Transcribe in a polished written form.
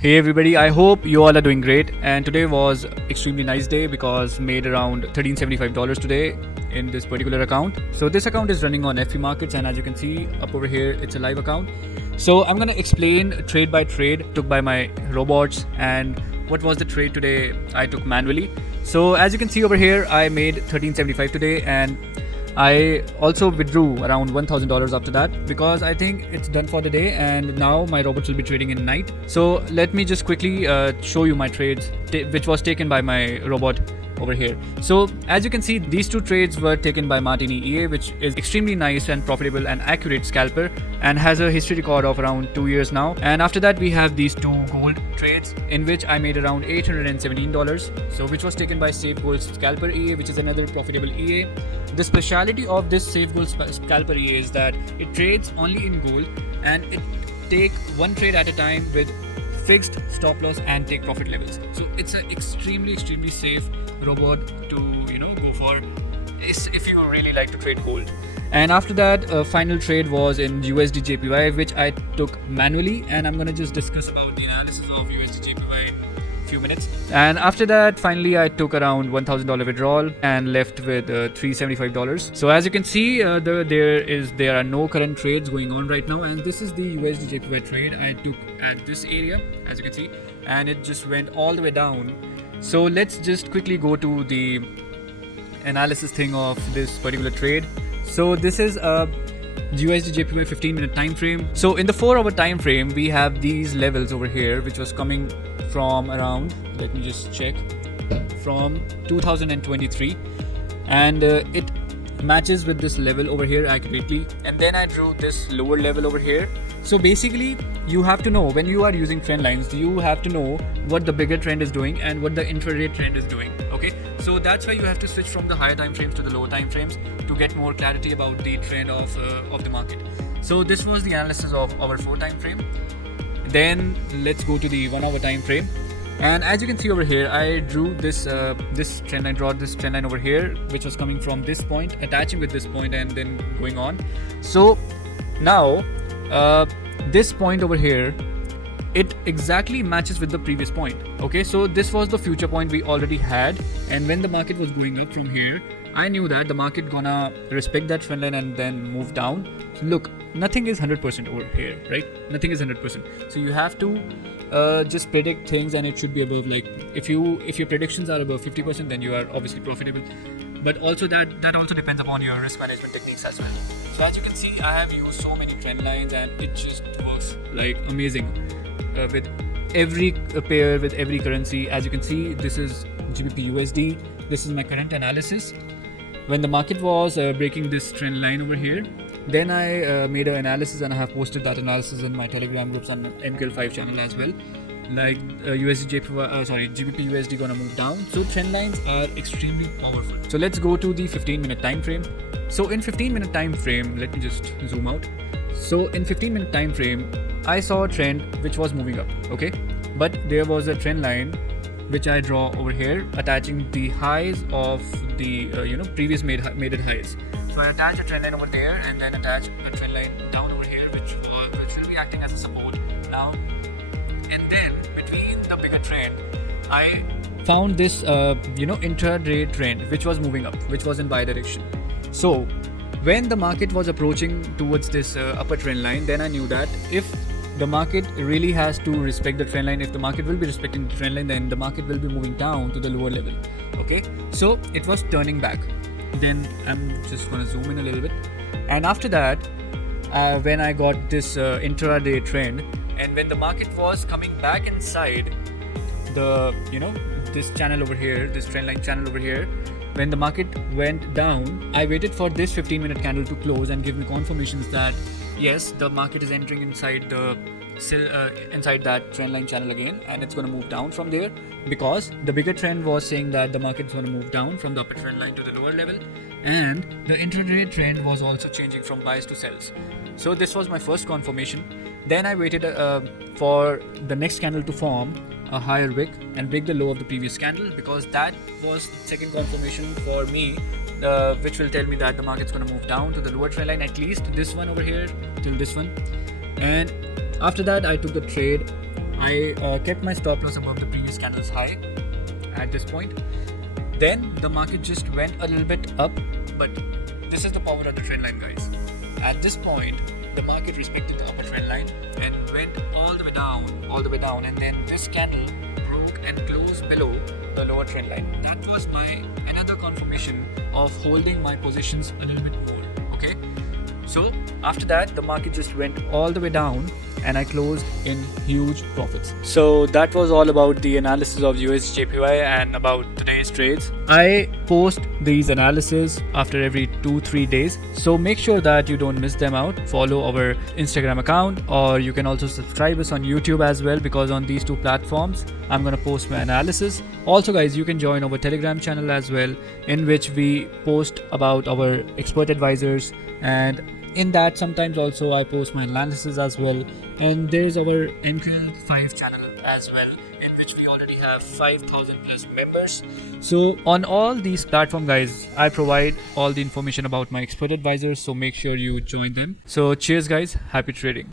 Hey everybody, I hope you all are doing great, and today was extremely nice day because made around $1375 today in this particular account. So this account is running on FP markets, and as you can see up over here, it's a live account. So I'm gonna explain trade by trade took by my robots and what was the trade today I took manually. So as you can see over here, I made 1375 today, and I also withdrew around $1,000 after that because I think it's done for the day, and now my robots will be trading in night. So let me just quickly show you my trades which was taken by my robot over here. So as you can see, these two trades were taken by Martini EA, which is extremely nice and profitable and accurate scalper and has a history record of around 2 years now. And after that we have these two gold trades in which I made around $817, so which was taken by Safe Gold Scalper EA, which is another profitable EA. The speciality of this Safe Gold Scalper EA is that it trades only in gold, and it take one trade at a time with fixed stop loss and take profit levels. So it's an extremely safe robot to go for if you really like to trade gold. And after that, final trade was in USDJPY, which I took manually, and I'm gonna just discuss about the analysis of USDJPY few minutes. And after that, finally I took around $1,000 withdrawal and left with $375. So as you can see, there are no current trades going on right now, and this is the USDJPY trade I took at this area, as you can see, and it just went all the way down. So let's just quickly go to the analysis thing of this particular trade. So this is a USDJPY 15-minute time frame. So in the 4-hour time frame, we have these levels over here, which was coming from around, let me just check, from 2023, and it matches with this level over here accurately. And then I drew this lower level over here. So basically, you have to know, when you are using trend lines, you have to know what the bigger trend is doing and what the intraday trend is doing. Okay, so that's why you have to switch from the higher time frames to the lower time frames to get more clarity about the trend of the market. So this was the analysis of our 4 time frame. Then let's go to the 1-hour time frame, and as you can see over here, I drew this trend line, over here, which was coming from this point, attaching with this point, and then going on. So now this point over here, it exactly matches with the previous point. Okay, so this was the future point we already had, and when the market was going up from here, I knew that the market gonna respect that trend line and then move down. So look, nothing is 100% over here, right? Nothing is 100%. So you have to just predict things, and it should be above, like, if your predictions are above 50%, then you are obviously profitable. But also that also depends upon your risk management techniques as well. So as you can see, I have used so many trend lines, and it just works like amazing with every pair, with every currency. As you can see, this is GBP USD. This is my current analysis. When the market was breaking this trend line over here, then I made an analysis, and I have posted that analysis in my Telegram groups on MQL5 channel as well. Like GBP USD gonna move down. So trend lines are extremely powerful. So let's go to the 15-minute time frame. So in 15-minute time frame, let me just zoom out. So in 15-minute time frame, I saw a trend which was moving up. Okay, but there was a trend line which I draw over here, attaching the highs of the previous made it highs. So I attach a trend line over there, and then attach a trend line down over here, which will be acting as a support now. And then between the bigger trend, I found this intraday trend which was moving up, which was in buy direction. So when the market was approaching towards this upper trend line, then I knew that if the market really has to respect the trend line, if the market will be respecting the trend line, then the market will be moving down to the lower level. Okay, so it was turning back. Then I'm just gonna zoom in a little bit, and after that, when I got this intraday trend, and when the market was coming back inside the this channel over here, this trend line channel over here, when the market went down, I waited for this 15-minute candle to close and give me confirmations that yes, the market is entering inside inside that trend line channel again, and it's going to move down from there, because the bigger trend was saying that the market is going to move down from the upper trend line to the lower level, and the intraday trend was also changing from buys to sells. So this was my first confirmation. Then I waited for the next candle to form a higher wick and break the low of the previous candle, because that was second confirmation for me, which will tell me that the market's going to move down to the lower trend line, at least this one over here till this one. And after that, I took the trade I kept my stop loss above the previous candle's high at this point. Then the market just went a little bit up, but this is the power of the trend line, guys. At this point, the market respected the upper trend line and went all the way down, and then this candle broke and closed below the lower trend line. That was my another confirmation of holding my positions a little bit more. Okay, so after that, the market just went all the way down and I closed in huge profits. So that was all about the analysis of USDJPY and about today's trades. I post these analysis after every 2-3 days, so make sure that you don't miss them out. Follow our Instagram account, or you can also subscribe us on YouTube as well, because on these two platforms I'm gonna post my analysis. Also guys, you can join our Telegram channel as well, in which we post about our expert advisors, and in that sometimes also I post my analysis as well. And there's our MQL5 channel as well, in which we already have 5,000 plus members. So on all these platforms guys, I provide all the information about my expert advisors, so make sure you join them. So cheers guys, happy trading.